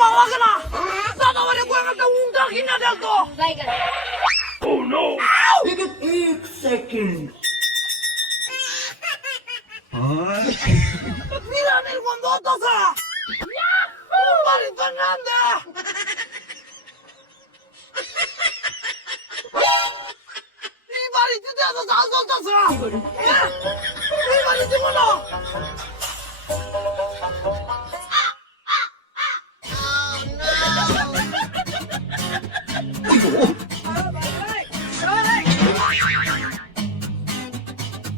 ভালো লাগে না দাদা বাড়ি কয়েক একটা উল্টা কিনা দেখ তো Oh no! Take it 8 seconds. বিরানের গন্ধ হতাছে বাড়ির বারান্দা এই বাড়িতে তো এত জাল চলতেছে এই বাড়িতে বলো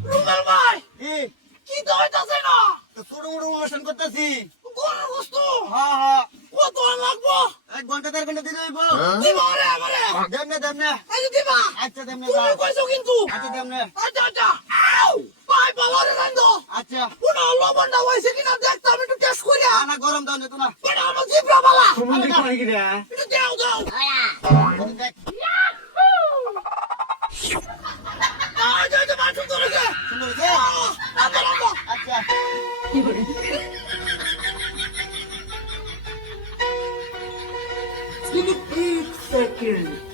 রুমাল ভাই কি তো হইতাছে না ছোট মোটো অনুষ্ঠান করতেছি। গরুর গোস্ত হ্যাঁ হ্যাঁ, কত লাগবো 1 ঘন্টা 1.5 ঘন্টা দিলে হইব। দিবা রে আমারে দেমনে এই দিবা আচ্ছা দেমনে তুমি কইছো কিন্তু আচ্ছা দেমনে আচ্ছা আচ্ছা আউ ভাই ভালো রে রান্দো আচ্ছা। কোন লবণটা হইছে কিনা দেখতে আমি একটু টেস্ট করি না গরম দাও না তো না। এটা আমার জিব্রা বালা তুমি পাই কি রে? একটু দাও দাও দেখ আচ্ছা বাথরুম তো রেখে সুন্দর হইছে? আচ্ছা Give it 8 seconds.